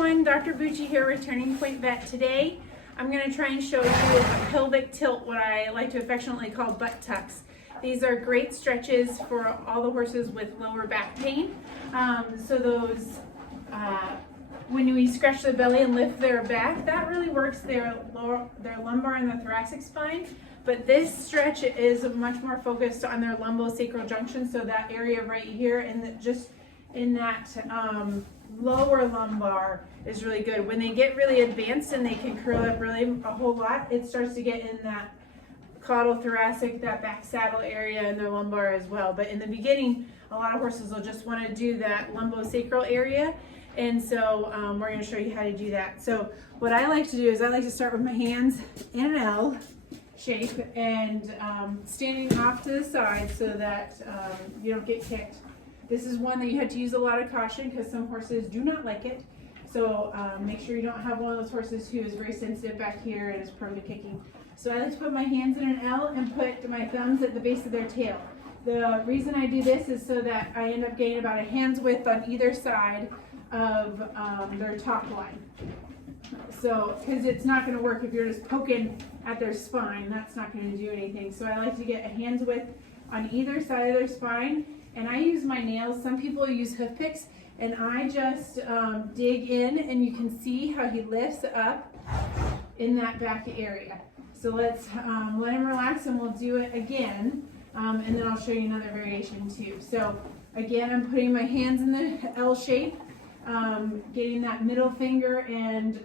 everyone, Dr. Bucci here with Turning Point Vet. Today I'm going to try and show you a pelvic tilt, what I like to affectionately call butt tucks. These are great stretches for all the horses with lower back pain. When we scratch the belly and lift their back, that really works their lumbar and the thoracic spine. But this stretch is much more focused on their lumbosacral junction, so that area right here and just in that lower lumbar is really good. When they get really advanced and they can curl up really a whole lot, it starts to get in that caudal thoracic, that back saddle area, and their lumbar as well. But in the beginning, a lot of horses will just want to do that lumbosacral area, and so we're going to show you how to do that. So what I like to do is I like to start with my hands in an L shape and standing off to the side so that you don't get kicked. This is one that you have to use a lot of caution because some horses do not like it. So make sure you don't have one of those horses who is very sensitive back here and is prone to kicking. So I like to put my hands in an L and put my thumbs at the base of their tail. The reason I do this is so that I end up getting about a hand's width on either side of their top line. So, because it's not going to work if you're just poking at their spine, that's not going to do anything. So I like to get a hand's width on either side of their spine. And I use my nails. Some people use hoof picks, and I just dig in, and you can see how he lifts up in that back area. So let's let him relax, and we'll do it again, and then I'll show you another variation too. So again, I'm putting my hands in the L shape, getting that middle finger and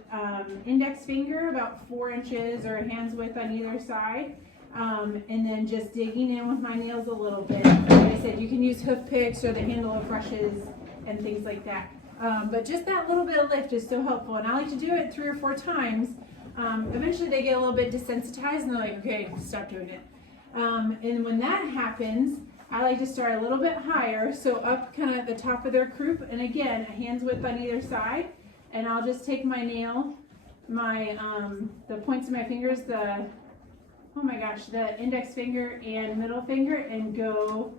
index finger about 4 inches or a hand's width on either side. And then just digging in with my nails a little bit. Like I said, you can use hoof picks or the handle of brushes and things like that. But just that little bit of lift is so helpful. And I like to do it 3 or 4 times. Eventually they get a little bit desensitized and they're like, okay, stop doing it. And when that happens, I like to start a little bit higher. So up kind of at the top of their croup. And again, a hand's width on either side. And I'll just take my nail, the points of my fingers, the index finger and middle finger, and go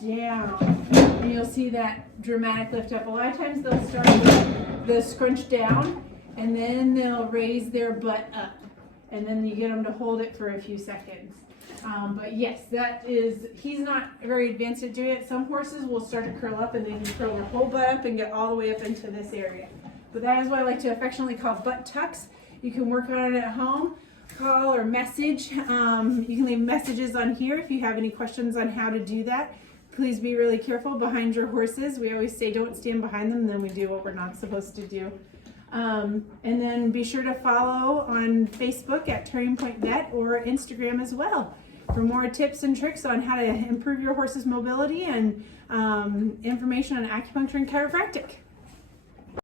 down. And you'll see that dramatic lift up. A lot of times they'll start with the scrunch down, and then they'll raise their butt up. And then you get them to hold it for a few seconds. But yes, he's not very advanced at doing it. Some horses will start to curl up, and they can curl their whole butt up and get all the way up into this area. But that is what I like to affectionately call butt tucks. You can work on it at home. Call or message. You can leave messages on here if you have any questions on how to do that. Please be really careful behind your horses. We always say don't stand behind them, and then we do what we're not supposed to do. And then be sure to follow on Facebook at Turning Point Vet or Instagram as well for more tips and tricks on how to improve your horse's mobility and information on acupuncture and chiropractic.